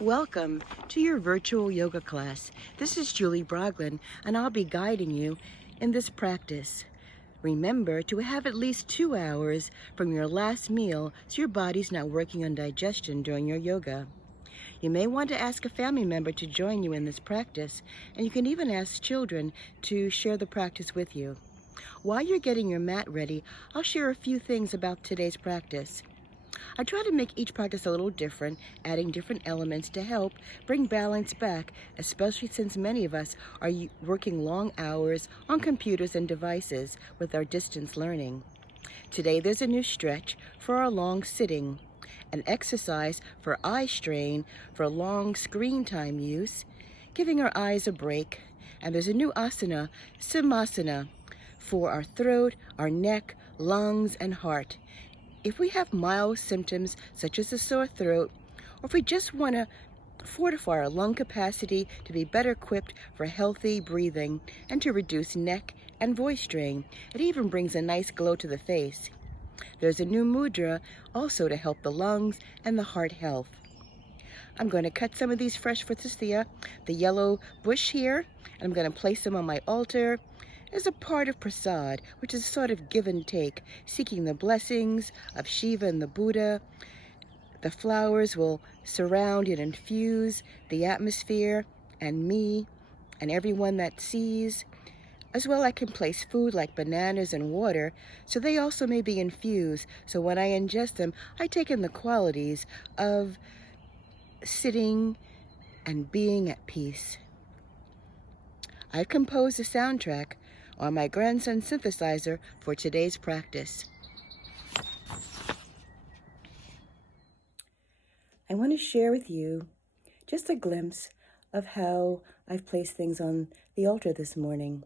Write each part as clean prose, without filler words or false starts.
Welcome to your virtual yoga class. This is Julie Broglin, and I'll be guiding you in this practice. Remember to have at least 2 hours from your last meal so your body's not working on digestion during your yoga. You may want to ask a family member to join you in this practice, and you can even ask children to share the practice with you. While you're getting your mat ready, I'll share a few things about today's practice. I try to make each practice a little different, adding different elements to help bring balance back, especially since many of us are working long hours on computers and devices with our distance learning. Today there's a new stretch for our long sitting, an exercise for eye strain for long screen time use, giving our eyes a break, and there's a new asana, Simasana, for our throat, our neck, lungs, and heart. If we have mild symptoms such as a sore throat, or if we just want to fortify our lung capacity to be better equipped for healthy breathing and to reduce neck and voice strain, it even brings a nice glow to the face. There's a new mudra also to help the lungs and the heart health. I'm going to cut some of these fresh forsythia, the yellow bush here, and I'm going to place them on my altar as a part of prasad, which is a sort of give and take, seeking the blessings of Shiva and the Buddha. The flowers will surround and infuse the atmosphere and me and everyone that sees. As well, I can place food like bananas and water, so they also may be infused. So when I ingest them, I take in the qualities of sitting and being at peace. I've composed a soundtrack on my grandson's synthesizer for today's practice. I want to share with you just a glimpse of how I've placed things on the altar this morning.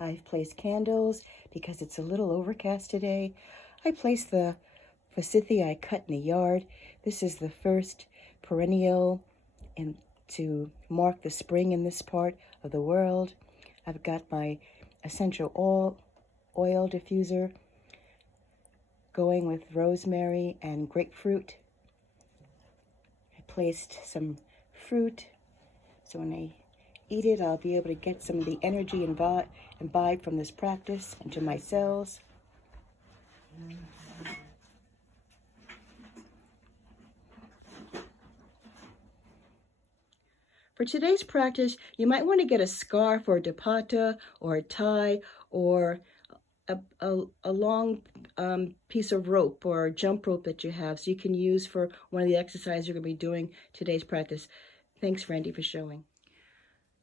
I've placed candles because it's a little overcast today. I placed the forsythia I cut in the yard. This is the first perennial to mark the spring in this part of the world. I've got my essential oil diffuser going with rosemary and grapefruit. I placed some fruit, so when I eat it, I'll be able to get some of the energy imbibed from this practice into my cells. For today's practice, you might want to get a scarf or a dupatta or a tie or a long piece of rope or jump rope that you have so you can use for one of the exercises you're going to be doing today's practice. Thanks, Randy, for showing.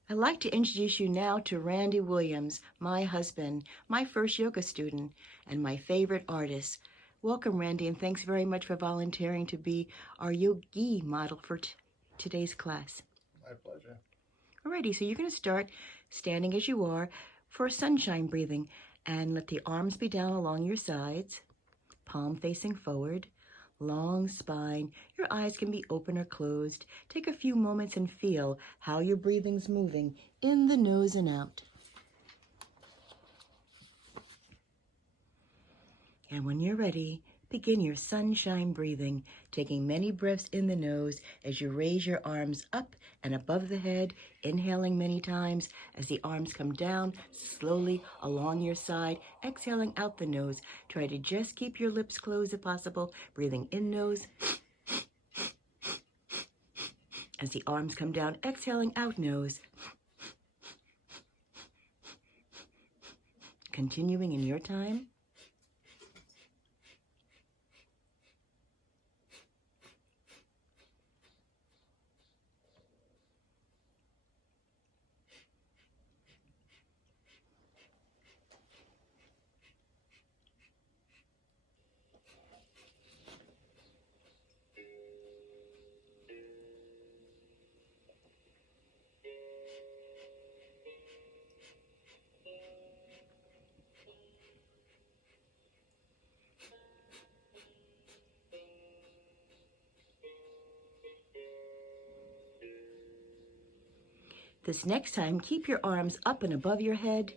I'd like to introduce you now to Randy Williams, my husband, my first yoga student, and my favorite artist. Welcome, Randy, and thanks very much for volunteering to be our yogi model for today's class. My pleasure. Alrighty, so you're going to start standing as you are for sunshine breathing, and let the arms be down along your sides, palm facing forward, long spine. Your eyes can be open or closed. Take a few moments and feel how your breathing's moving in the nose and out. And when you're ready, begin your sunshine breathing, taking many breaths in the nose as you raise your arms up and above the head, inhaling many times as the arms come down slowly along your side, exhaling out the nose. Try to just keep your lips closed if possible, breathing in nose. As the arms come down, exhaling out nose. Continuing in your time. This next time, keep your arms up and above your head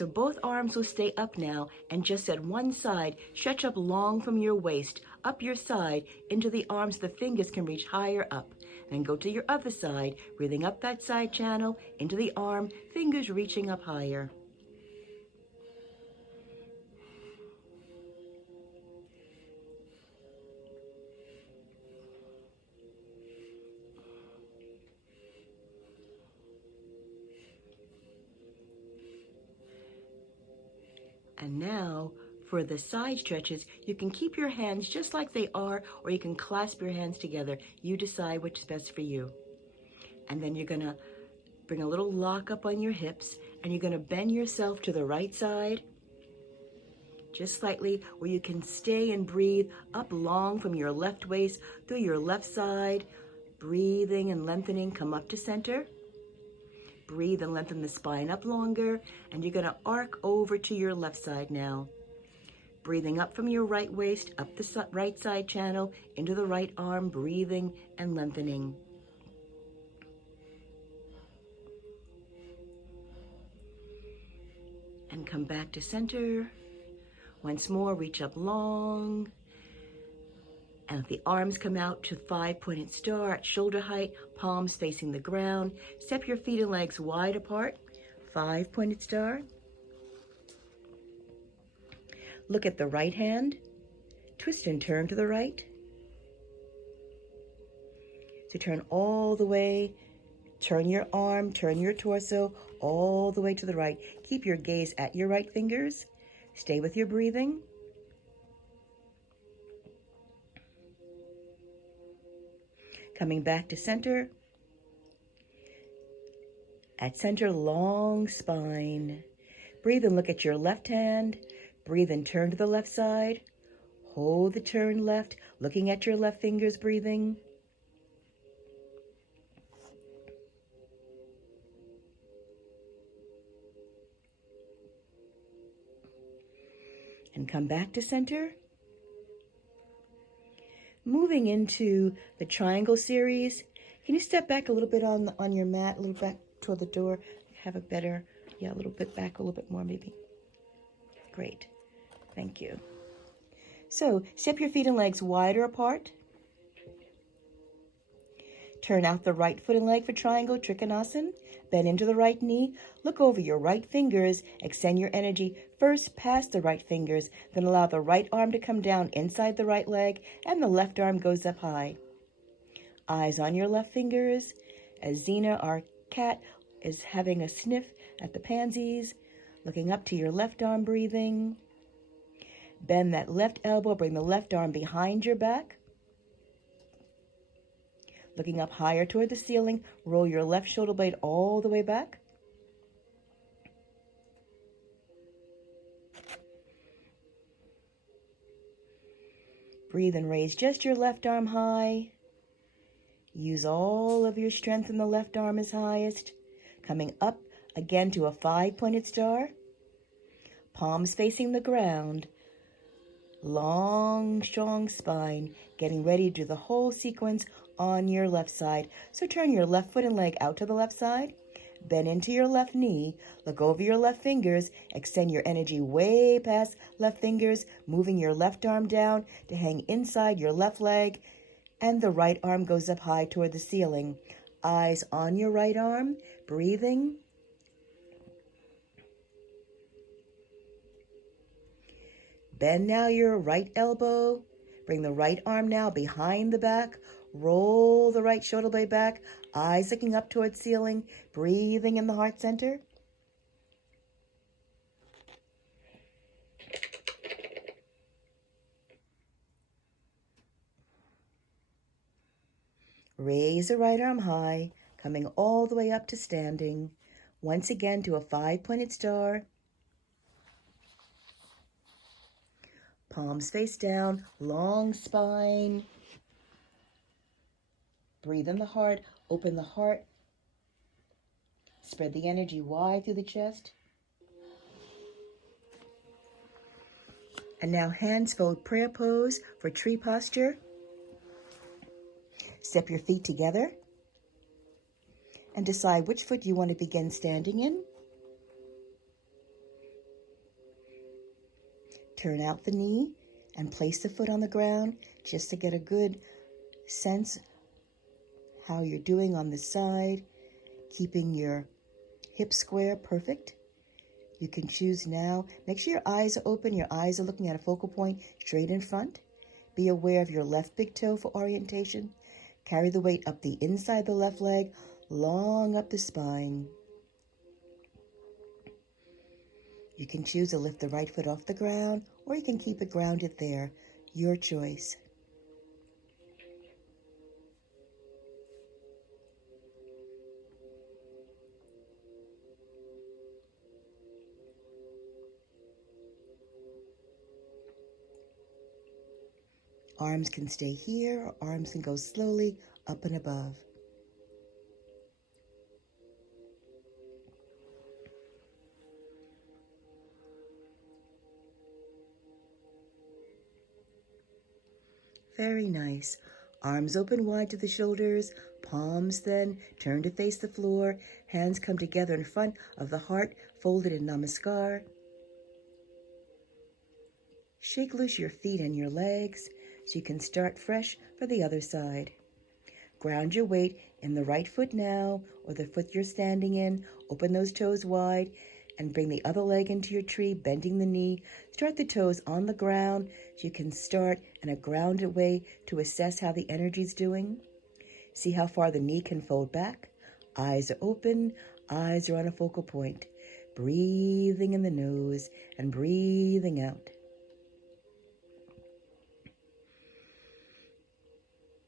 So both arms will stay up now, and just at one side, stretch up long from your waist, up your side, into the arms. The fingers can reach higher up. Then go to your other side, breathing up that side channel, into the arm, fingers reaching up higher. And now, for the side stretches, you can keep your hands just like they are, or you can clasp your hands together. You decide which is best for you. And then you're gonna bring a little lock up on your hips, and you're gonna bend yourself to the right side, just slightly, where you can stay and breathe up long from your left waist through your left side, breathing and lengthening. Come up to center. Breathe and lengthen the spine up longer, and you're gonna arc over to your left side now. Breathing up from your right waist, up the right side channel, into the right arm, breathing and lengthening. And come back to center. Once more, reach up long. And let the arms come out to 5-pointed star at shoulder height, palms facing the ground. Step your feet and legs wide apart, 5-pointed star. Look at the right hand, twist and turn to the right. So turn all the way, turn your arm, turn your torso all the way to the right. Keep your gaze at your right fingers. Stay with your breathing. Coming back to center. At center, long spine. Breathe and look at your left hand. Breathe and turn to the left side. Hold the turn left, looking at your left fingers, breathing. And come back to center. Moving into the triangle series, can you step back a little bit on your mat, a little back toward the door? Have a better, a little bit back, a little bit more maybe. Great, thank you. So step your feet and legs wider apart. Turn out the right foot and leg for triangle, Trikonasana. Bend into the right knee. Look over your right fingers. Extend your energy first past the right fingers. Then allow the right arm to come down inside the right leg, and the left arm goes up high. Eyes on your left fingers as Xena, our cat, is having a sniff at the pansies. Looking up to your left arm, breathing. Bend that left elbow. Bring the left arm behind your back. Looking up higher toward the ceiling, roll your left shoulder blade all the way back. Breathe and raise just your left arm high. Use all of your strength in the left arm as highest. Coming up again to a 5-pointed star. Palms facing the ground. Long, strong spine. Getting ready to do the whole sequence on your left side. So turn your left foot and leg out to the left side. Bend into your left knee. Look over your left fingers. Extend your energy way past left fingers, moving your left arm down to hang inside your left leg. And the right arm goes up high toward the ceiling. Eyes on your right arm, breathing. Bend now your right elbow. Bring the right arm now behind the back. Roll the right shoulder blade back. Eyes looking up towards ceiling. Breathing in the heart center. Raise the right arm high, coming all the way up to standing. Once again to a 5-pointed star. Palms face down, long spine. Breathe in the heart, open the heart. Spread the energy wide through the chest. And now hands fold prayer pose for tree posture. Step your feet together and decide which foot you want to begin standing in. Turn out the knee and place the foot on the ground just to get a good sense how you're doing on this side, keeping your hips square, perfect. You can choose now. Make sure your eyes are open. Your eyes are looking at a focal point straight in front. Be aware of your left big toe for orientation. Carry the weight up the inside of the left leg, long up the spine. You can choose to lift the right foot off the ground, or you can keep it grounded there. Your choice. Arms can stay here, or arms can go slowly up and above. Very nice. Arms open wide to the shoulders, palms then turn to face the floor, hands come together in front of the heart, folded in namaskar. Shake loose your feet and your legs so you can start fresh for the other side. Ground your weight in the right foot now, or the foot you're standing in. Open those toes wide and bring the other leg into your tree, bending the knee. Start the toes on the ground so you can start in a grounded way to assess how the energy's doing. See how far the knee can fold back. Eyes are open, eyes are on a focal point. Breathing in the nose and breathing out.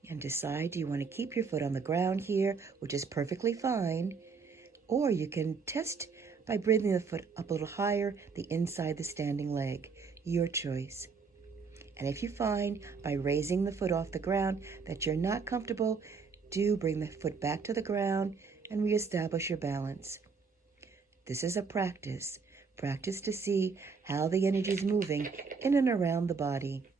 And decide, do you want to keep your foot on the ground here, which is perfectly fine, or you can test by bringing the foot up a little higher, the inside the standing leg. Your choice. And if you find by raising the foot off the ground that you're not comfortable, do bring the foot back to the ground and reestablish your balance. This is a practice. Practice to see how the energy is moving in and around the body.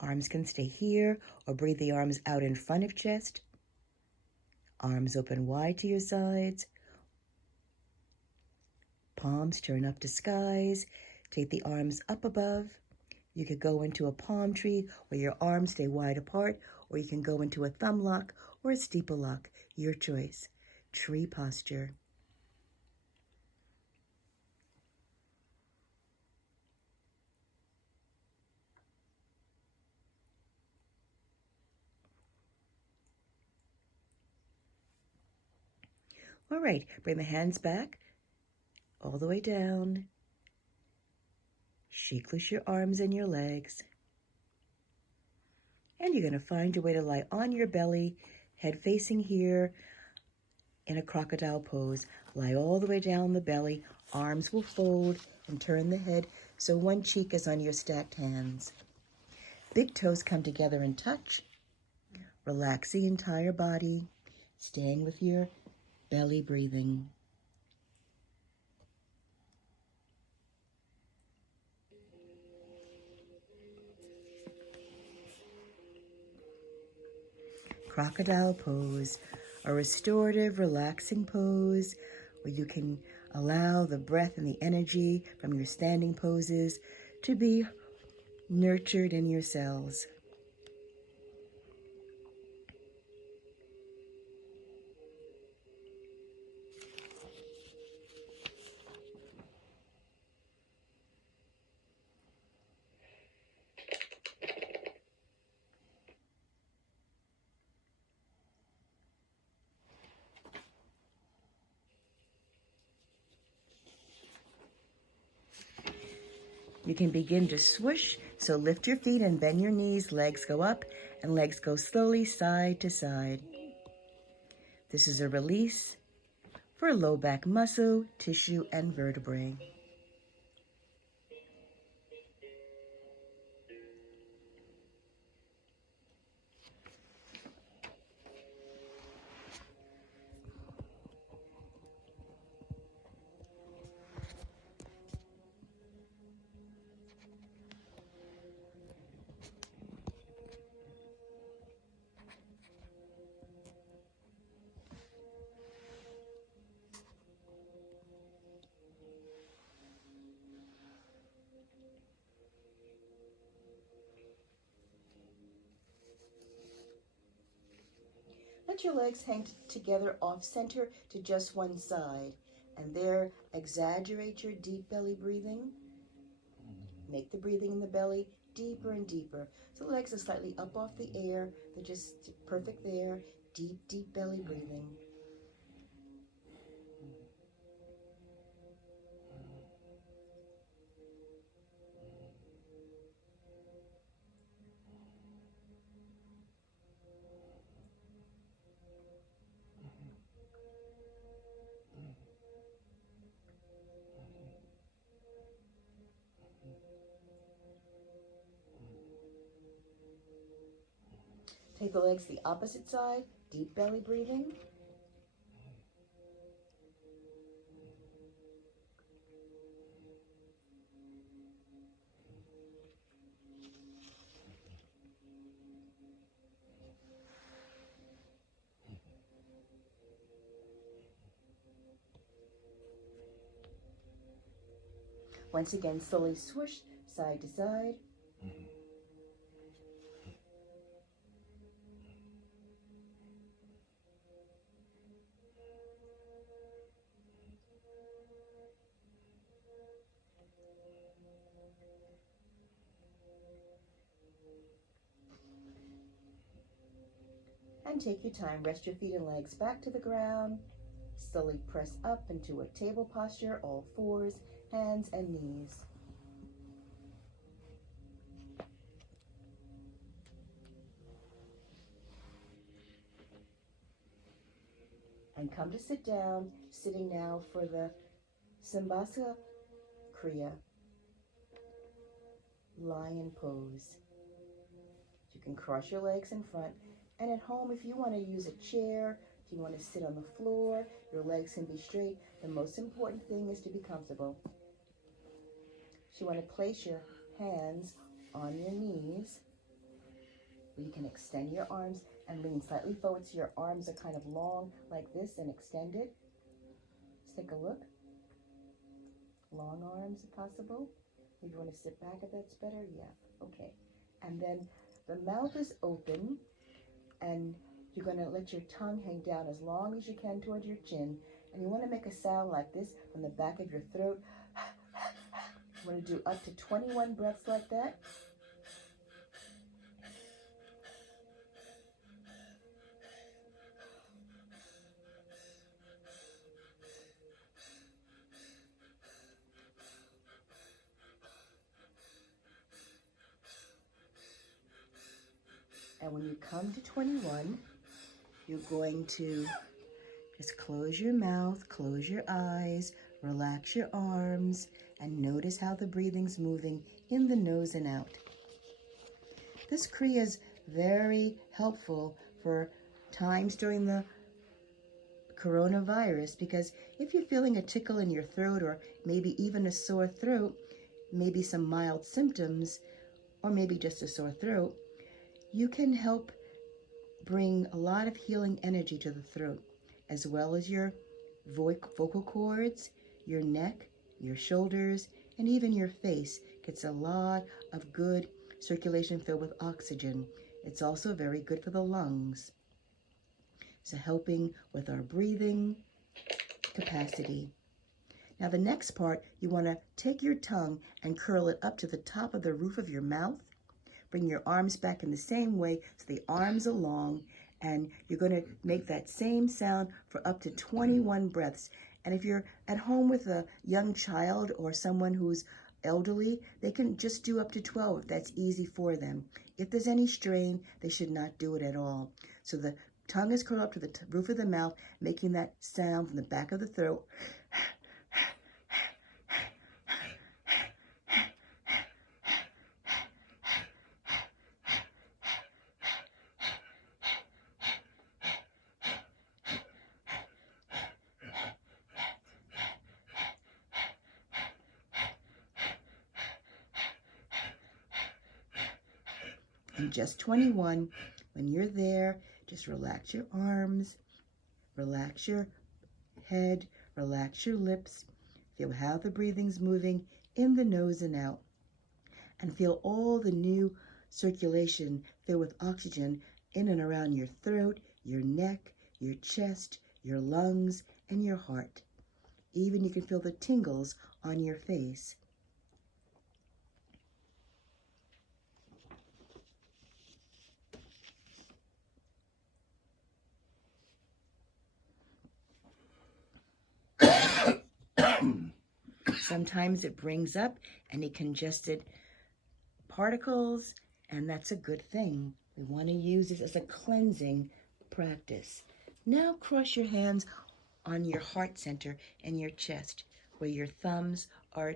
Arms can stay here, or breathe the arms out in front of chest. Arms open wide to your sides. Palms turn up to skies. Take the arms up above. You could go into a palm tree where your arms stay wide apart, or you can go into a thumb lock or a steeple lock. Your choice. Tree posture. All right, bring the hands back, all the way down. Shake loose your arms and your legs. And you're going to find your way to lie on your belly, head facing here in a crocodile pose. Lie all the way down the belly, arms will fold and turn the head so one cheek is on your stacked hands. Big toes come together and touch. Relax the entire body, staying with your belly breathing. Crocodile pose, a restorative, relaxing pose where you can allow the breath and the energy from your standing poses to be nurtured in your cells. You can begin to swoosh, so lift your feet and bend your knees, legs go up and legs go slowly side to side. This is a release for low back muscle, tissue, and vertebrae. Let your legs hang together off center to just one side. And there, exaggerate your deep belly breathing. Make the breathing in the belly deeper and deeper. So the legs are slightly up off the air. They're just perfect there. Deep, deep belly breathing. Take the legs to the opposite side. Deep belly breathing. Once again, slowly swoosh side to side. And take your time. Rest your feet and legs back to the ground. Slowly press up into a table posture, all fours, hands and knees. And come to sit down, sitting now for the Simbhasa Kriya, lion pose. You can cross your legs in front, and at home, if you want to use a chair, if you want to sit on the floor, your legs can be straight. The most important thing is to be comfortable. So you want to place your hands on your knees. You can extend your arms and lean slightly forward so your arms are kind of long like this and extended. Let's take a look. Long arms if possible. Maybe you want to sit back if that's better. Yeah, okay. And then the mouth is open and you're going to let your tongue hang down as long as you can towards your chin. And you want to make a sound like this from the back of your throat. You want to do up to 21 breaths like that. And when you come to 21, you're going to just close your mouth, close your eyes, relax your arms, and notice how the breathing's moving in the nose and out. This Kriya is very helpful for times during the coronavirus, because if you're feeling a tickle in your throat or maybe even a sore throat, maybe some mild symptoms, or maybe just a sore throat, you can help bring a lot of healing energy to the throat, as well as your vocal cords, your neck, your shoulders, and even your face gets a lot of good circulation filled with oxygen. It's also very good for the lungs. So helping with our breathing capacity. Now the next part, you want to take your tongue and curl it up to the top of the roof of your mouth. Bring your arms back in the same way so the arms are long, and you're going to make that same sound for up to 21 breaths. And if you're at home with a young child or someone who's elderly, they can just do up to 12 if that's easy for them. If there's any strain, they should not do it at all. So the tongue is curled up to the roof of the mouth, making that sound from the back of the throat. And just 21, when you're there, just relax your arms, relax your head, relax your lips, feel how the breathing's moving in the nose and out, and feel all the new circulation filled with oxygen in and around your throat, your neck, your chest, your lungs, and your heart. Even you can feel the tingles on your face. Sometimes it brings up any congested particles, and that's a good thing. We want to use this as a cleansing practice. Now cross your hands on your heart center and your chest, where your thumbs are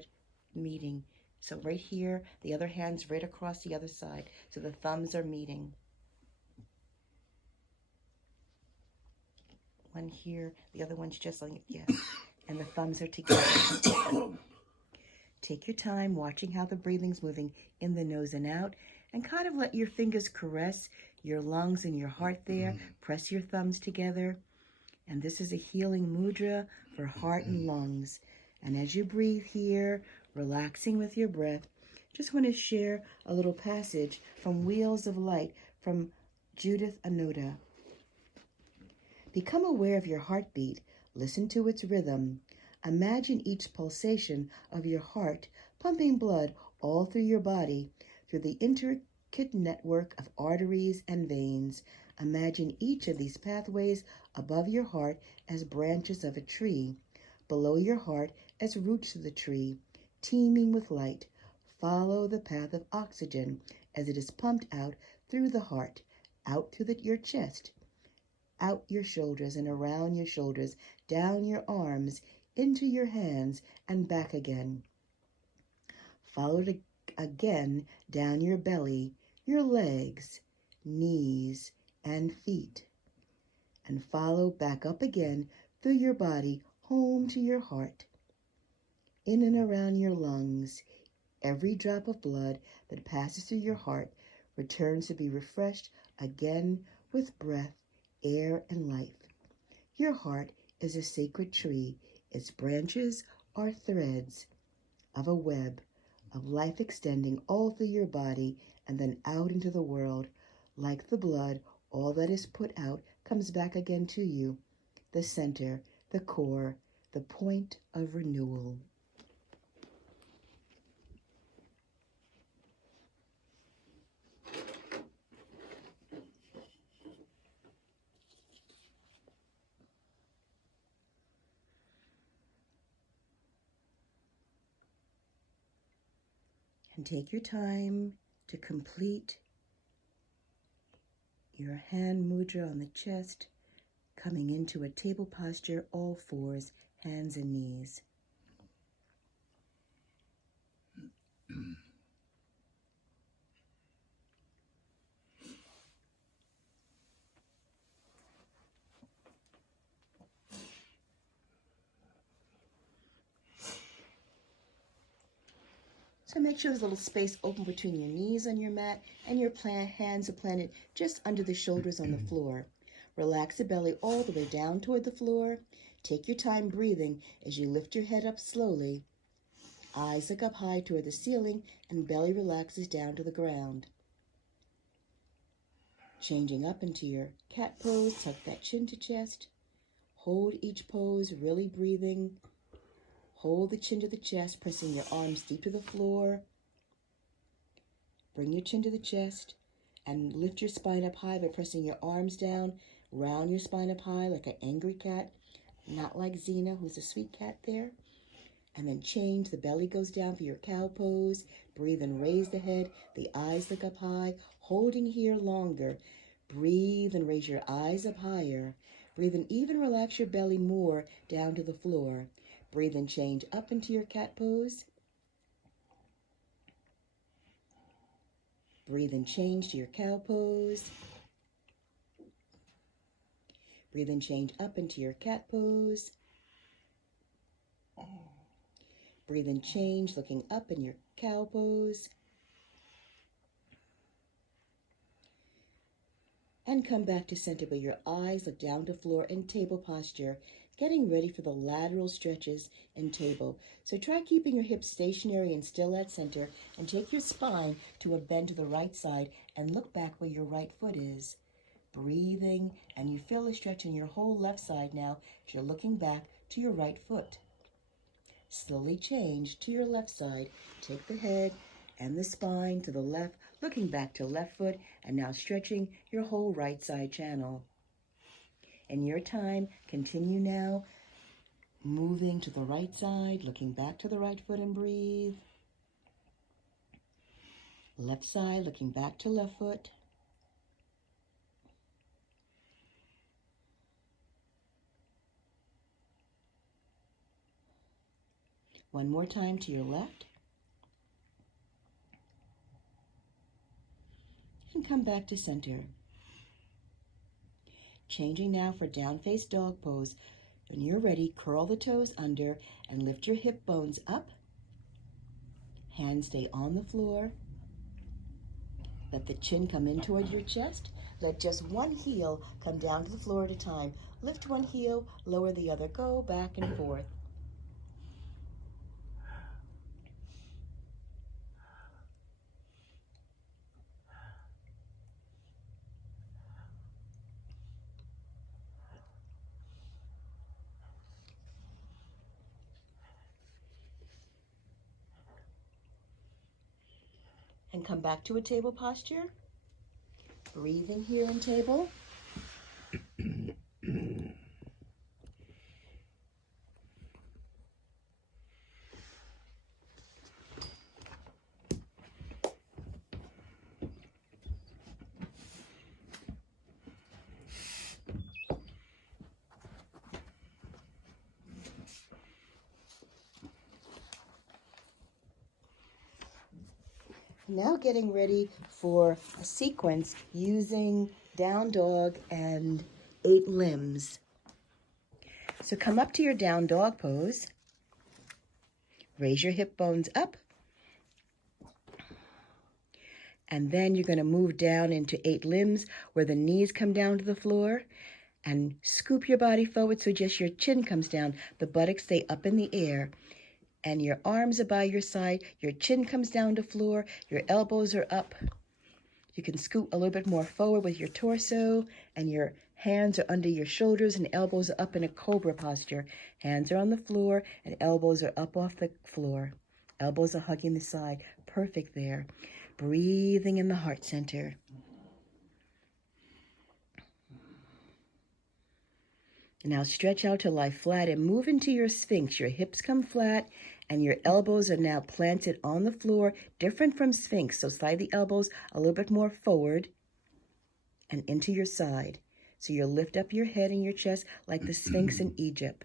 meeting. So right here, the other hand's right across the other side, so the thumbs are meeting. One here, the other one's just like, yes, and the thumbs are together. Take your time watching how the breathing's moving in the nose and out, and kind of let your fingers caress your lungs and your heart there. Press your thumbs together. And this is a healing mudra for heart and lungs. And as you breathe here, relaxing with your breath, just want to share a little passage from Wheels of Light from Judith Anoda. Become aware of your heartbeat. Listen to its rhythm. Imagine each pulsation of your heart pumping blood all through your body, through the intricate network of arteries and veins. Imagine each of these pathways above your heart as branches of a tree, below your heart as roots of the tree, teeming with light. Follow the path of oxygen as it is pumped out through the heart, out through your chest, out your shoulders and around your shoulders, down your arms, into your hands, and back again. Follow it again down your belly, your legs, knees, and feet. And follow back up again through your body, home to your heart. In and around your lungs, every drop of blood that passes through your heart returns to be refreshed again with breath, air, and life. Your heart is a sacred tree. Its branches are threads of a web of life extending all through your body and then out into the world. Like the blood, all that is put out comes back again to you, the center, the core, the point of renewal. And take your time to complete your hand mudra on the chest, coming into a table posture, all fours, hands and knees. So make sure there's a little space open between your knees on your mat and your hands are planted just under the shoulders on the floor. Relax the belly all the way down toward the floor. Take your time breathing as you lift your head up slowly. Eyes look up high toward the ceiling and belly relaxes down to the ground. Changing up into your cat pose, tuck that chin to chest. Hold each pose, really breathing. Hold the chin to the chest, pressing your arms deep to the floor. Bring your chin to the chest and lift your spine up high by pressing your arms down. Round your spine up high like an angry cat, not like Xena, who's a sweet cat there. And then change, the belly goes down for your cow pose. Breathe and raise the head, the eyes look up high, holding here longer. Breathe and raise your eyes up higher. Breathe and even relax your belly more down to the floor. Breathe and change up into your cat pose. Breathe and change to your cow pose. Breathe and change up into your cat pose. Breathe and change, looking up in your cow pose. And come back to center, but your eyes look down to floor in table posture, getting ready for the lateral stretches in table. So try keeping your hips stationary and still at center, and take your spine to a bend to the right side and look back where your right foot is. breathing, and you feel a stretch in your whole left side now as you're looking back to your right foot. Slowly change to your left side. Take the head and the spine to the left, looking back to left foot, and now stretching your whole right side channel. In your time, continue now, moving to the right side, looking back to the right foot and breathe. Left side, looking back to left foot. One more time to your left. And come back to center. Changing now for down face dog pose. When you're ready, curl the toes under and lift your hip bones up. Hands stay on the floor. Let the chin come in toward your chest. Let just one heel come down to the floor at a time. Lift one heel, lower the other. Go back and forth. And come back to a table posture. Breathing here in table. Now getting ready for a sequence using down dog and 8 limbs. So come up to your down dog pose. Raise your hip bones up. And then you're going to move down into 8 limbs where the knees come down to the floor. And scoop your body forward so just your chin comes down. The buttocks stay up in the air. And your arms are by your side. Your chin comes down to floor. Your elbows are up. You can scoot a little bit more forward with your torso. And your hands are under your shoulders and elbows are up in a cobra posture. Hands are on the floor and elbows are up off the floor. Elbows are hugging the side. Perfect there. Breathing in the heart center. Now stretch out to lie flat and move into your Sphinx. Your hips come flat and your elbows are now planted on the floor, different from Sphinx. So slide the elbows a little bit more forward and into your side. So you'll lift up your head and your chest like the Sphinx in Egypt.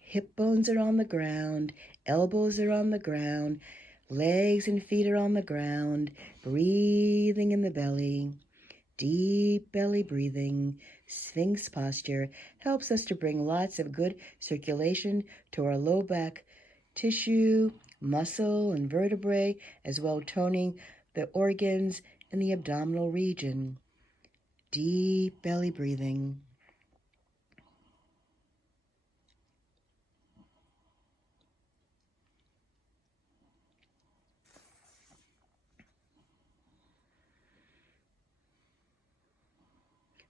Hip bones are on the ground, elbows are on the ground, legs and feet are on the ground. Breathing in the belly. Deep belly breathing, Sphinx posture helps us to bring lots of good circulation to our low back tissue, muscle, and vertebrae, as well toning the organs in the abdominal region. Deep belly breathing.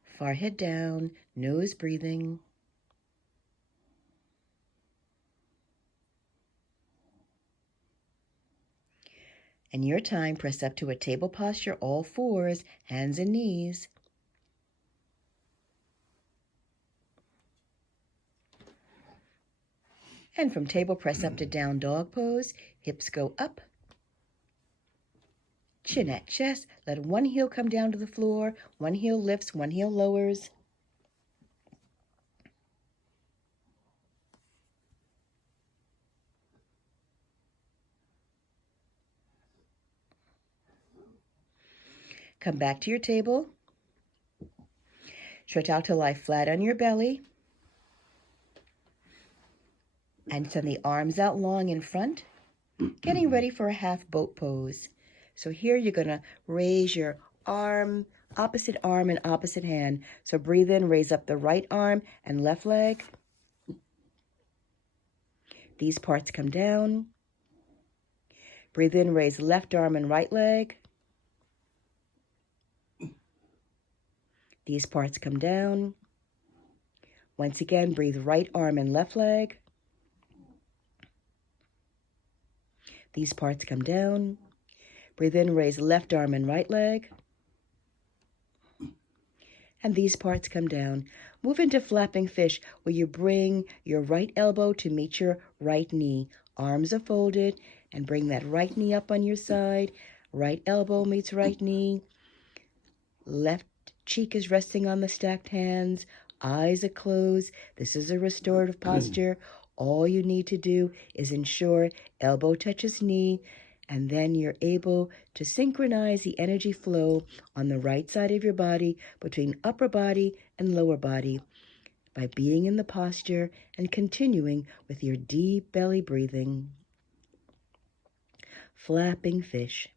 Forehead down, nose breathing. In your time, press up to a table posture, all fours, hands and knees. And from table, press up to down dog pose. Hips go up. Chin at chest. Let one heel come down to the floor. One heel lifts, one heel lowers. Come back to your table. Stretch out to lie flat on your belly. And send the arms out long in front. Getting ready for a half boat pose. So here you're going to raise your arm, opposite arm and opposite hand. So breathe in, raise up the right arm and left leg. These parts come down. Breathe in, raise left arm and right leg. These parts come down. Once again, breathe right arm and left leg. These parts come down. Breathe in, raise left arm and right leg. And these parts come down. Move into flapping fish, where you bring your right elbow to meet your right knee. Arms are folded, and bring that right knee up on your side. Right elbow meets right knee. Left cheek is resting on the stacked hands. Eyes are closed. This is a restorative posture. All you need to do is ensure elbow touches knee, and then you're able to synchronize the energy flow on the right side of your body between upper body and lower body by being in the posture and continuing with your deep belly breathing. Flapping fish.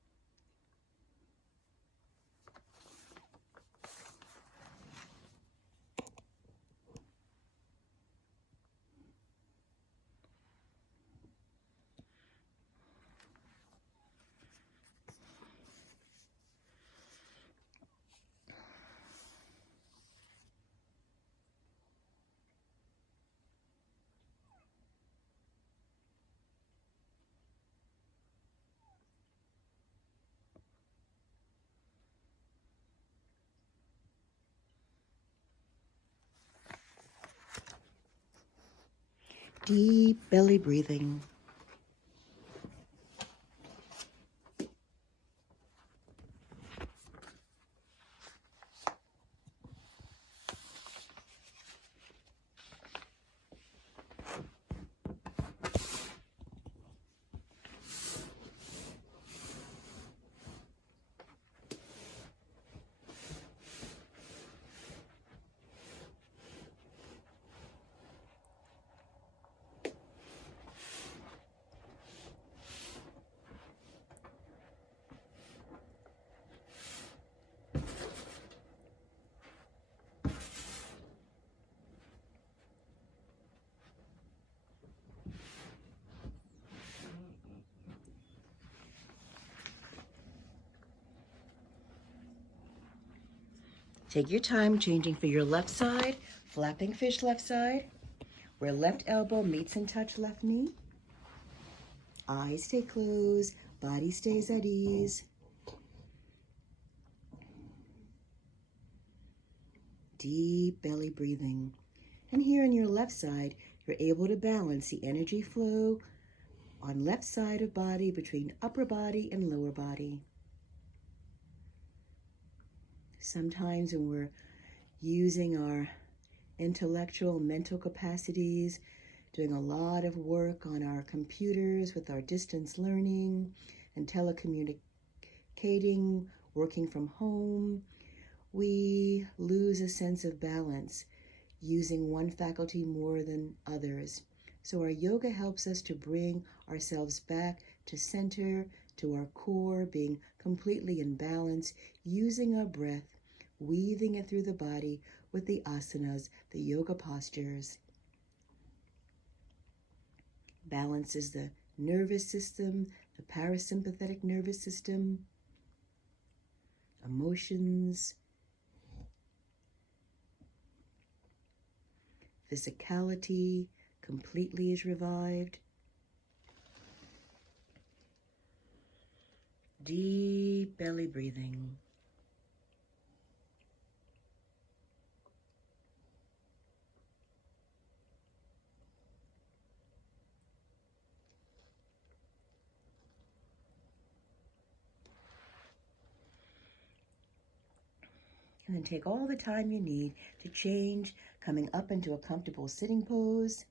Deep belly breathing. Take your time changing for your left side, flapping fish left side, where left elbow meets and touch left knee. Eyes stay closed, body stays at ease. Deep belly breathing. And here on your left side, you're able to balance the energy flow on left side of body between upper body and lower body. Sometimes when we're using our intellectual, mental capacities, doing a lot of work on our computers with our distance learning and telecommunicating, working from home, we lose a sense of balance, using one faculty more than others. So our yoga helps us to bring ourselves back to center, to our core, being completely in balance, using our breath, weaving it through the body with the asanas, the yoga postures. Balances the nervous system, the parasympathetic nervous system, emotions, physicality completely is revived. Deep belly breathing. And then take all the time you need to change, coming up into a comfortable sitting pose.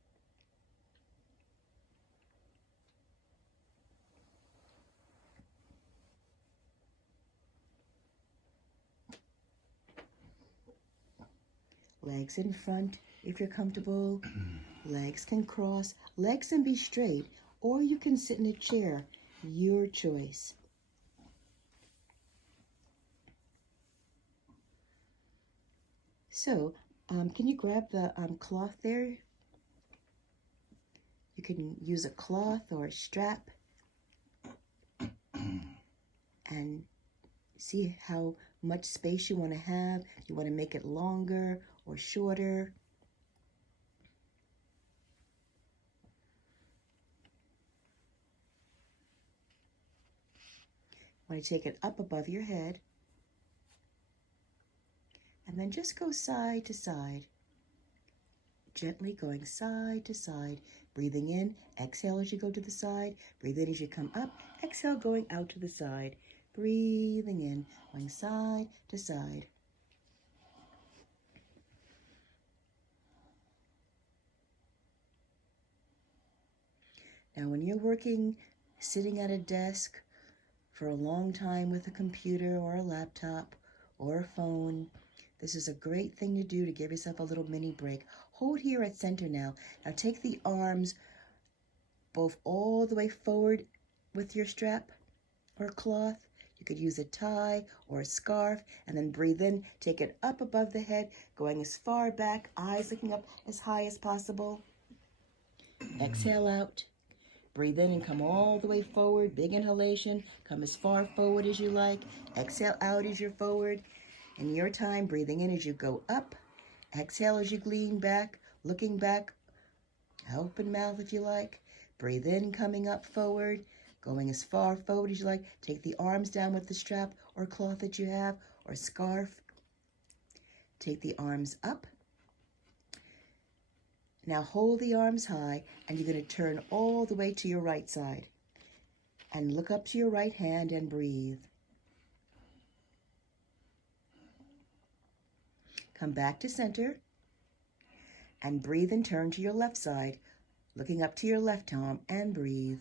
Legs in front if you're comfortable. Legs can cross, legs can be straight, or you can sit in a chair, your choice. So, can you grab the cloth there? You can use a cloth or a strap and see how much space you want to have. You want to make it longer or shorter. You want to take it up above your head. And then just go side to side. Gently going side to side. Breathing in, exhale as you go to the side. Breathe in as you come up. Exhale, going out to the side. Breathing in, going side to side. Now, when you're working, sitting at a desk for a long time with a computer or a laptop or a phone, this is a great thing to do to give yourself a little mini break. Hold here at center now. Now take the arms both all the way forward with your strap or cloth. You could use a tie or a scarf, and then breathe in. Take it up above the head, going as far back, eyes looking up as high as possible. Exhale out. Breathe in and come all the way forward. Big inhalation. Come as far forward as you like. Exhale out as you're forward. In your time, breathing in as you go up. Exhale as you lean back, looking back. Open mouth if you like. Breathe in, coming up forward. Going as far forward as you like. Take the arms down with the strap or cloth that you have or scarf. Take the arms up. Now hold the arms high, and you're going to turn all the way to your right side. And look up to your right hand and breathe. Come back to center. And breathe and turn to your left side, looking up to your left arm, and breathe.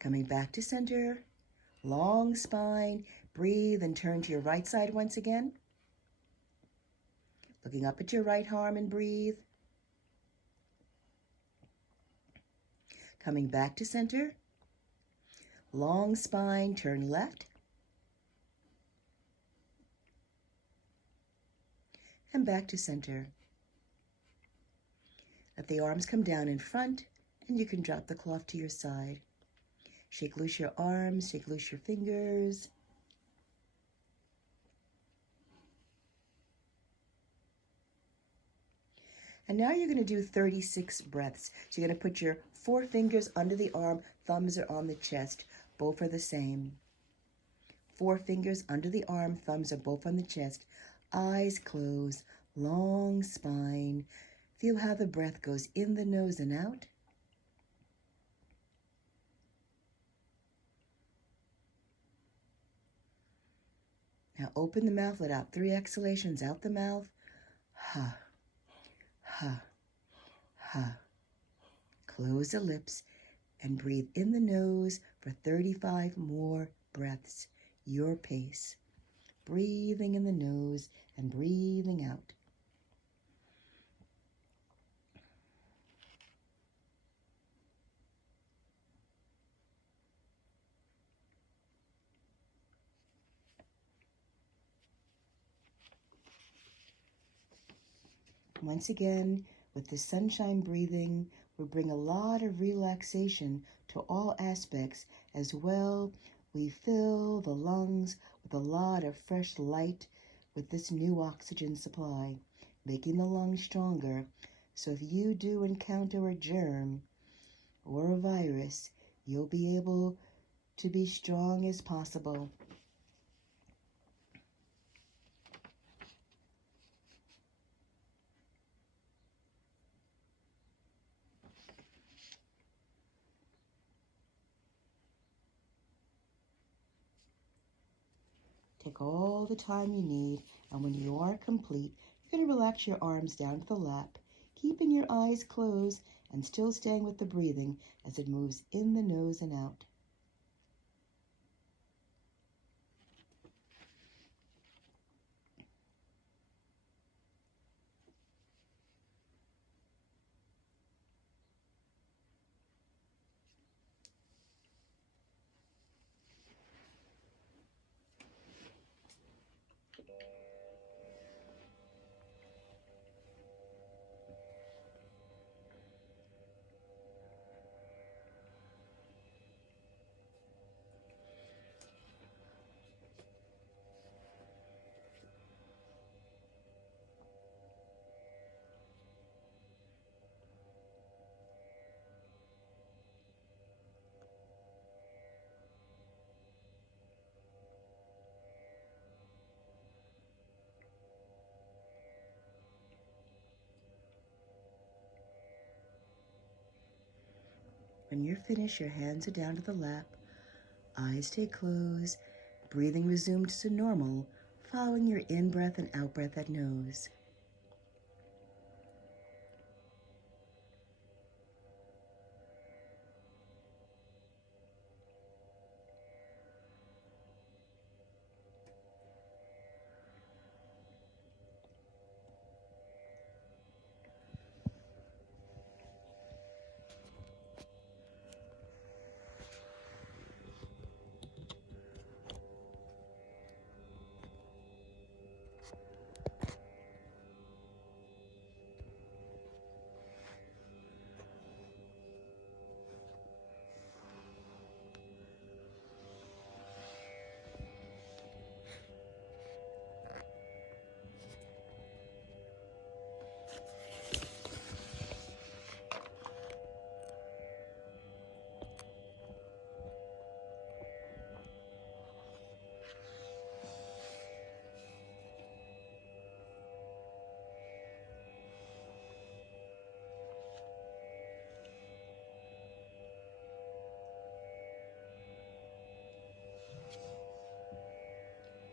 Coming back to center, long spine. Breathe and turn to your right side once again. Looking up at your right arm and breathe. Coming back to center. Long spine, turn left. And back to center. Let the arms come down in front, and you can drop the cloth to your side. Shake loose your arms, shake loose your fingers. And now you're going to do 36 breaths. So you're going to put your 4 fingers under the arm, thumbs are on the chest. Both are the same. 4 fingers under the arm, thumbs are both on the chest. Eyes closed, long spine. Feel how the breath goes in the nose and out. Now open the mouth, let out 3 exhalations out the mouth. Ha. Ha, ha. Close the lips and breathe in the nose for 35 more breaths, your pace. Breathing in the nose and breathing out. Once again, with the sunshine breathing, we bring a lot of relaxation to all aspects. As well, we fill the lungs with a lot of fresh light with this new oxygen supply, making the lungs stronger. So if you do encounter a germ or a virus, you'll be able to be strong as possible. Take all the time you need, and when you are complete, you're going to relax your arms down to the lap, keeping your eyes closed and still staying with the breathing as it moves in the nose and out. When you're finished, your hands are down to the lap, eyes stay closed, breathing resumed to normal, following your in-breath and out-breath at nose.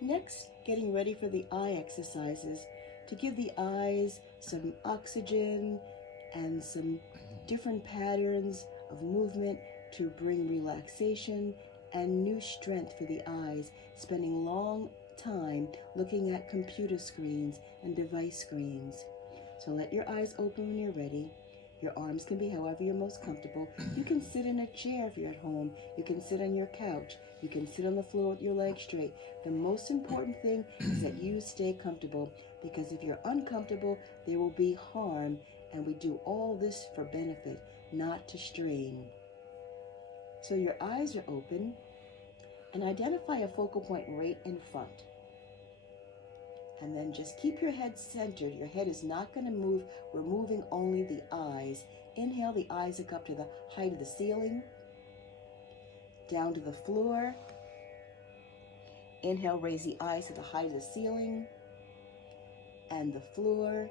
Next, getting ready for the eye exercises to give the eyes some oxygen and some different patterns of movement to bring relaxation and new strength for the eyes, spending long time looking at computer screens and device screens. So let your eyes open when you're ready. Your arms can be however you're most comfortable. You can sit in a chair if you're at home. You can sit on your couch. You can sit on the floor with your legs straight. The most important thing is that you stay comfortable, because if you're uncomfortable, there will be harm, and we do all this for benefit, not to strain. So your eyes are open, and identify a focal point right in front. And then just keep your head centered. Your head is not going to move. We're moving only the eyes. Inhale, the eyes look up to the height of the ceiling, down to the floor. Inhale, raise the eyes to the height of the ceiling and the floor.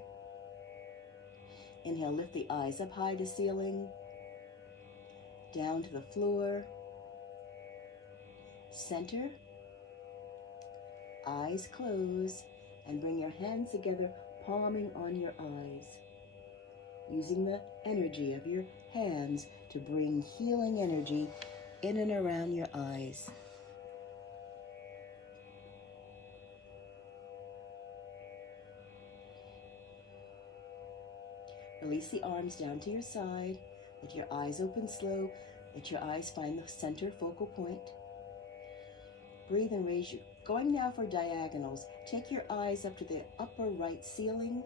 Inhale, lift the eyes up high to the ceiling, down to the floor. Center, eyes close, and bring your hands together, palming on your eyes, using the energy of your hands to bring healing energy in and around your eyes. Release the arms down to your side. Let your eyes open slow. Let your eyes find the center focal point. Breathe and raise your... Going now for diagonals. Take your eyes up to the upper right ceiling,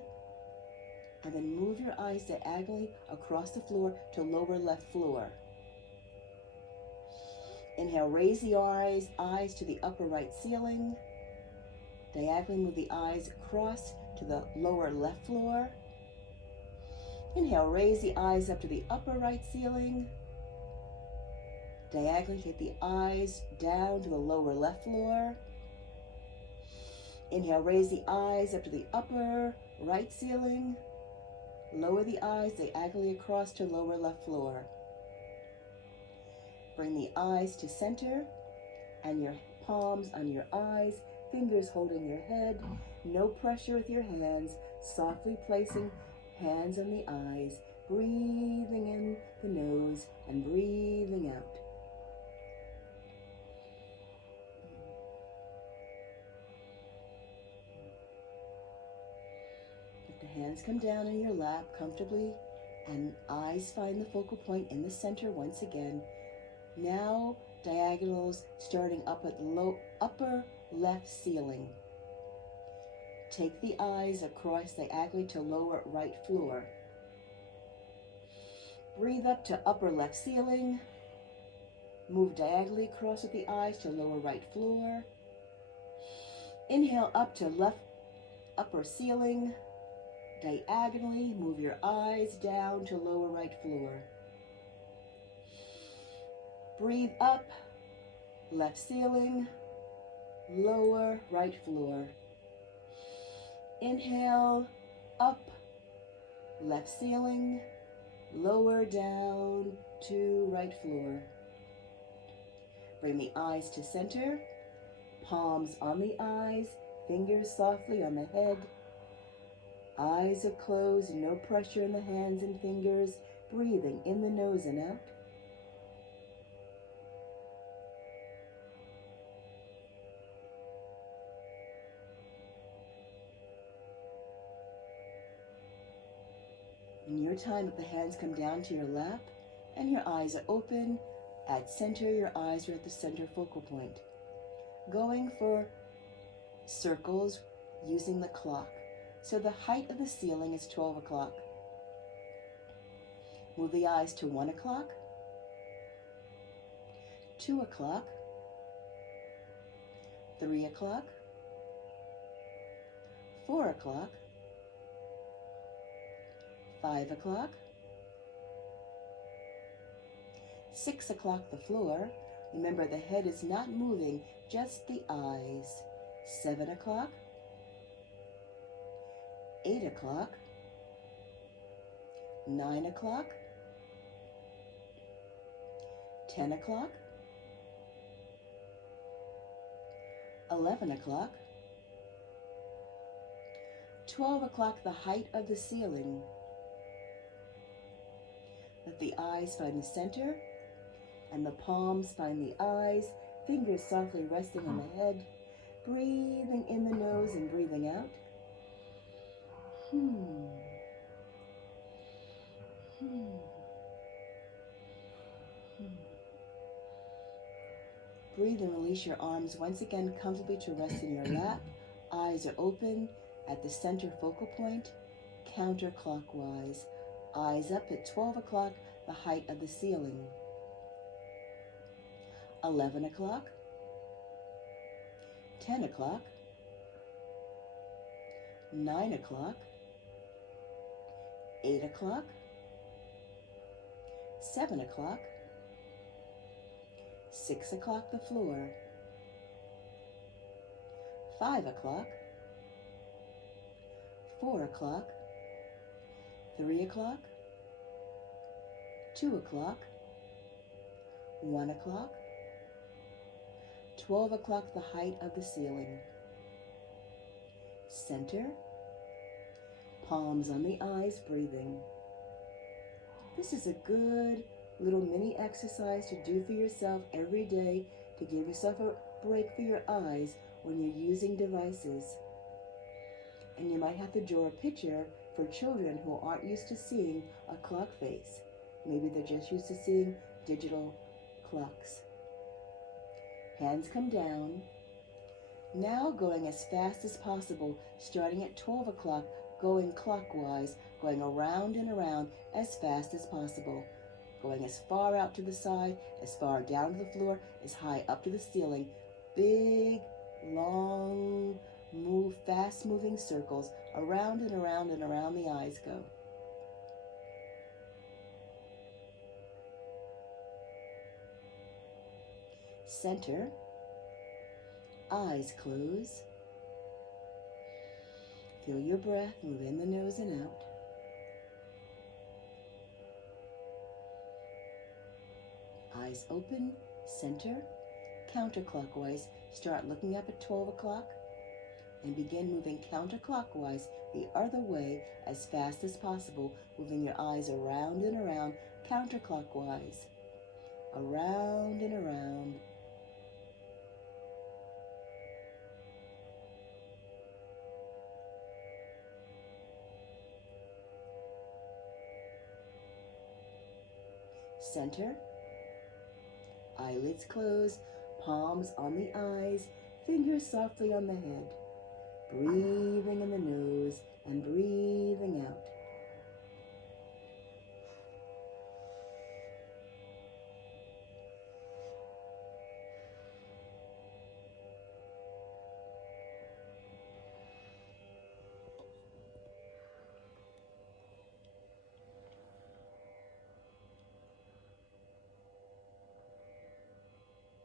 and then move your eyes diagonally across the floor to lower left floor. Inhale, raise the eyes to the upper right ceiling. Diagonally move the eyes across to the lower left floor. Inhale, raise the eyes up to the upper right ceiling. Diagonally take the eyes down to the lower left floor. Inhale, raise the eyes up to the upper right ceiling. Lower the eyes diagonally across to lower left floor. Bring the eyes to center and your palms on your eyes, fingers holding your head. No pressure with your hands, softly placing hands on the eyes, breathing in the nose and breathing out. Let the hands come down in your lap comfortably, and eyes find the focal point in the center once again. Now diagonals starting up at upper left ceiling. Take the eyes across diagonally to lower right floor. Breathe up to upper left ceiling. Move diagonally across with the eyes to lower right floor. Inhale up to left upper ceiling. Diagonally move your eyes down to lower right floor. Breathe up, left ceiling, lower right floor. Inhale, up, left ceiling, lower down to right floor. Bring the eyes to center, palms on the eyes, fingers softly on the head. Eyes are closed, no pressure in the hands and fingers, breathing in the nose and out. In your time, if the hands come down to your lap and your eyes are open, at center, your eyes are at the center focal point. Going for circles using the clock. So the height of the ceiling is 12 o'clock. Move the eyes to 1 o'clock, 2 o'clock, 3 o'clock, 4 o'clock, 5 o'clock, 6 o'clock the floor. Remember, the head is not moving, just the eyes. 7 o'clock, 8 o'clock, 9 o'clock, 10 o'clock, 11 o'clock, 12 o'clock, the height of the ceiling. Let the eyes find the center and the palms find the eyes, fingers softly resting on the head, breathing in the nose and breathing out. Breathe and release your arms once again comfortably to rest in your lap. Eyes are open at the center focal point, counterclockwise. Eyes up at 12 o'clock, the height of the ceiling. 11 o'clock, 10 o'clock, 9 o'clock, 8 o'clock, 7 o'clock, 6 o'clock the floor, 5 o'clock, 4 o'clock, 3 o'clock, 2 o'clock, 1 o'clock, 12 o'clock, the height of the ceiling. Center, palms on the eyes, breathing. This is a good little mini exercise to do for yourself every day to give yourself a break for your eyes when you're using devices. And you might have to draw a picture for children who aren't used to seeing a clock face. Maybe they're just used to seeing digital clocks. Hands come down. Now going as fast as possible, starting at 12 o'clock, going clockwise, going around and around as fast as possible. Going as far out to the side, as far down to the floor, as high up to the ceiling. Big, long, fast-moving circles around and around and around the eyes go. Center, eyes close. Feel your breath move in the nose and out. Eyes open, center, counterclockwise. Start looking up at 12 o'clock and begin moving counterclockwise the other way as fast as possible, moving your eyes around and around counterclockwise. Around and around. Center, eyelids closed, palms on the eyes, fingers softly on the head. Breathing in the nose and breathing out.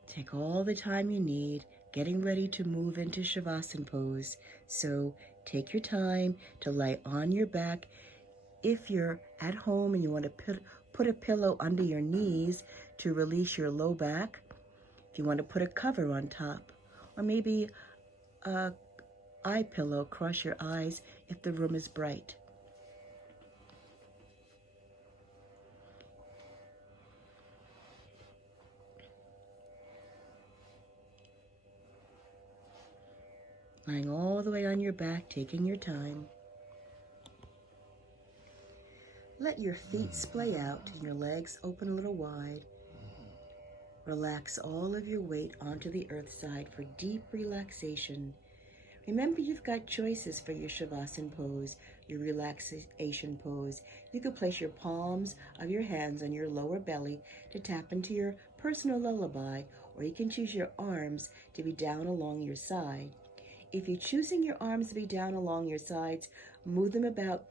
Take all the time you need getting ready to move into Shavasana pose. So take your time to lie on your back If you're at home and you want to put a pillow under your knees to release your low back, if you want to put a cover on top, or maybe a eye pillow across your eyes if the room is bright. Lying all the way on your back, taking your time. Let your feet splay out and your legs open a little wide. Relax all of your weight onto the earth side for deep relaxation. Remember, you've got choices for your Shavasana pose, your relaxation pose. You could place your palms of your hands on your lower belly to tap into your personal lullaby, or you can choose your arms to be down along your side. If you're choosing your arms to be down along your sides, move them about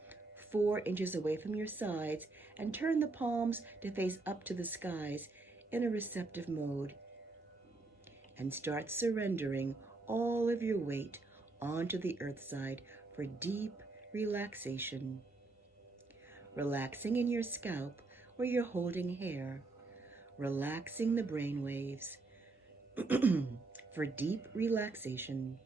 4 inches away from your sides and turn the palms to face up to the skies in a receptive mode. And start surrendering all of your weight onto the earth side for deep relaxation. Relaxing in your scalp where you're holding hair. Relaxing the brain waves for deep relaxation.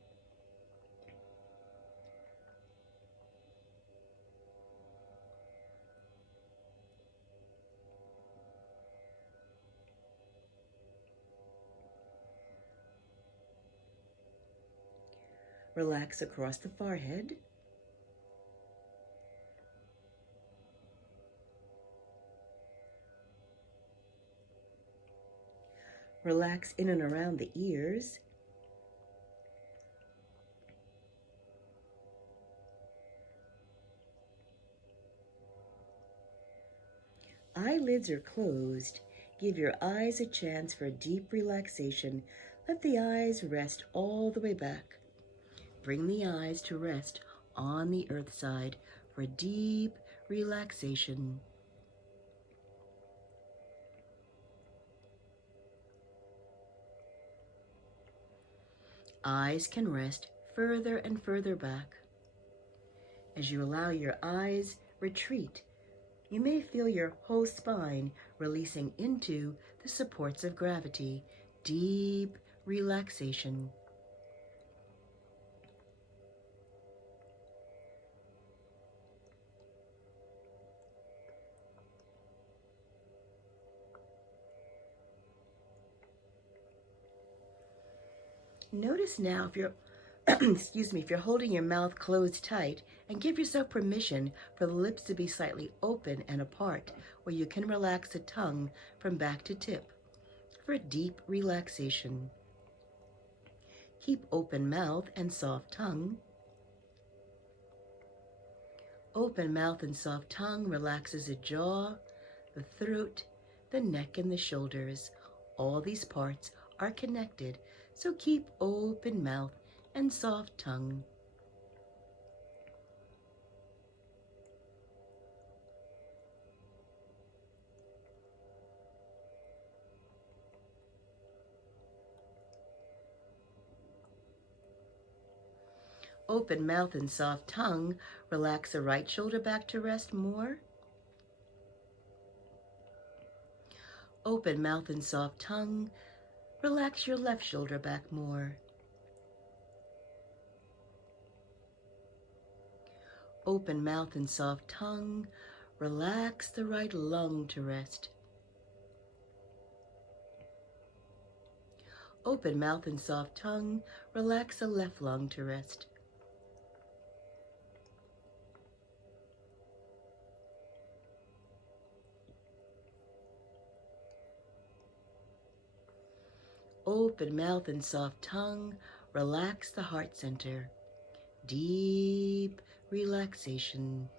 Relax across the forehead. Relax in and around the ears. Eyelids are closed. Give your eyes a chance for a deep relaxation. Let the eyes rest all the way back. Bring the eyes to rest on the earth side for deep relaxation. Eyes can rest further and further back. As you allow your eyes retreat, you may feel your whole spine releasing into the supports of gravity. Deep relaxation. Notice now if you're if you're holding your mouth closed tight, and give yourself permission for the lips to be slightly open and apart, where you can relax the tongue from back to tip for a deep relaxation. Keep open mouth and soft tongue. Open mouth and soft tongue relaxes the jaw, the throat, the neck, and the shoulders. All these parts are connected, so keep open mouth and soft tongue. Open mouth and soft tongue. Relax the right shoulder back to rest more. Open mouth and soft tongue. Relax your left shoulder back more. Open mouth and soft tongue. Relax the right lung to rest. Open mouth and soft tongue. Relax the left lung to rest. Open mouth and soft tongue. Relax the heart center. Deep relaxation.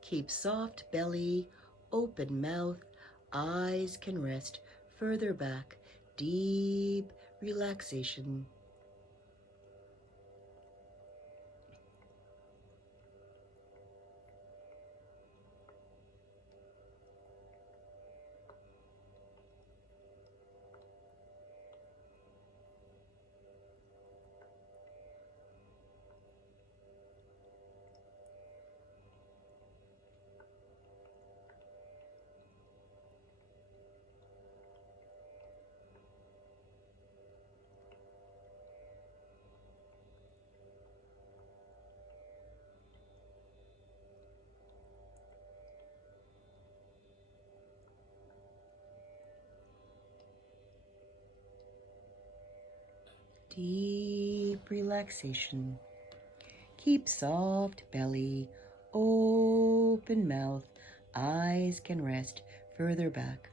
Keep soft belly, open mouth, Eyes can rest further back. Deep relaxation. Deep relaxation. Keep soft belly, open mouth. Eyes can rest further back.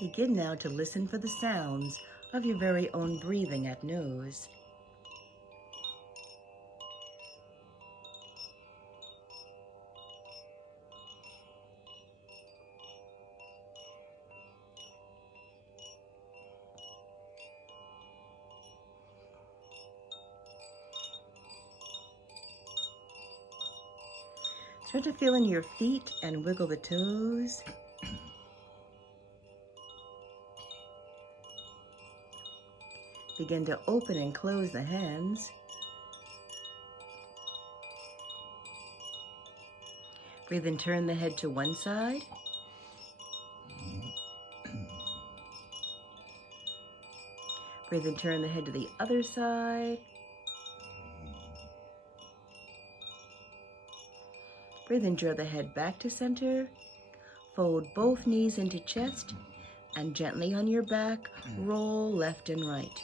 Begin now to listen for the sounds of your very own breathing at nose. Start to feel in your feet and wiggle the toes. Begin to open and close the hands. Breathe and turn the head to one side. Breathe and turn the head to the other side. Breathe and draw the head back to center. Fold both knees into chest and gently on your back, roll left and right.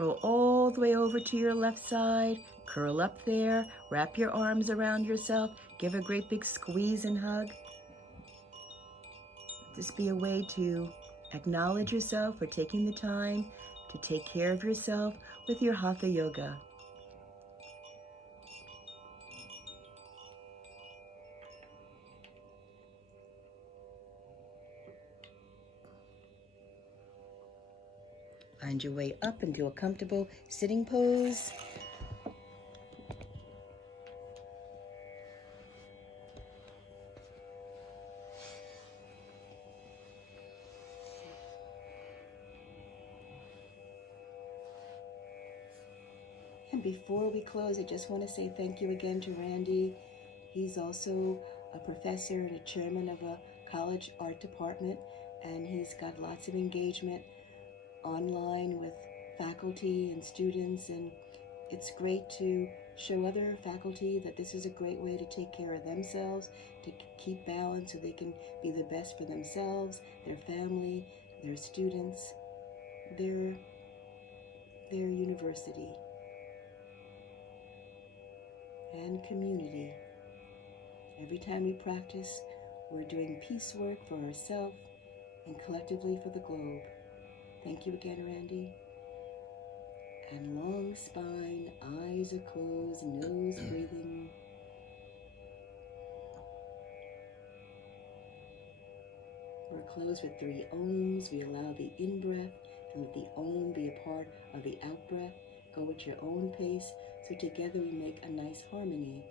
Roll all the way over to your left side, curl up there, wrap your arms around yourself, give a great big squeeze and hug. Just be a way to acknowledge yourself for taking the time to take care of yourself with your Hatha Yoga. Find your way up into a comfortable sitting pose. And before we close, I just want to say thank you again to Randy. He's also a professor and a chairman of a college art department, and he's got lots of engagement online with faculty and students, and it's great to show other faculty that this is a great way to take care of themselves, to keep balance so they can be the best for themselves, their family, their students, their university and community. Every time we practice, we're doing peace work for ourselves and collectively for the globe. Thank you again, Randy. And long spine, eyes are closed, nose breathing. We're closed with 3 ohms. We allow the in-breath and let the ohm be a part of the out-breath. Go at your own pace, so together we make a nice harmony.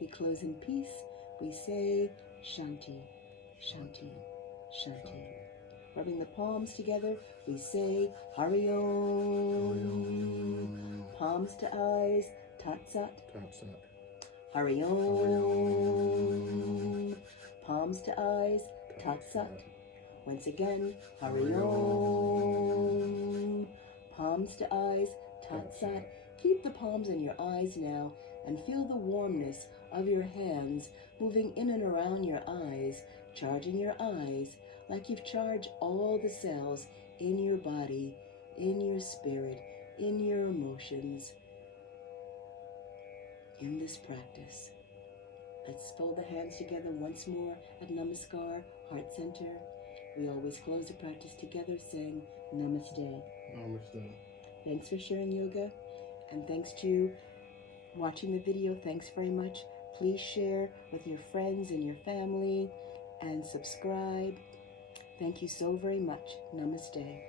We close in peace. We say Shanti, Shanti, Shanti. Rubbing the palms together, we say Hari Om. Palms to eyes, Tat Sat. Hari Om. Palms to eyes, Tat Sat. Once again, Hari Om. Palms to eyes, Tat Sat. Keep the palms in your eyes now and feel the warmness of your hands moving in and around your eyes, charging your eyes like you've charged all the cells in your body, in your spirit, in your emotions, in this practice. Let's fold the hands together once more at Namaskar, Heart Center. We always close the practice together saying Namaste. Namaste. Thanks for sharing yoga, and thanks to watching the video. Thanks very much. Please share with your friends and your family and subscribe. Thank you so very much. Namaste.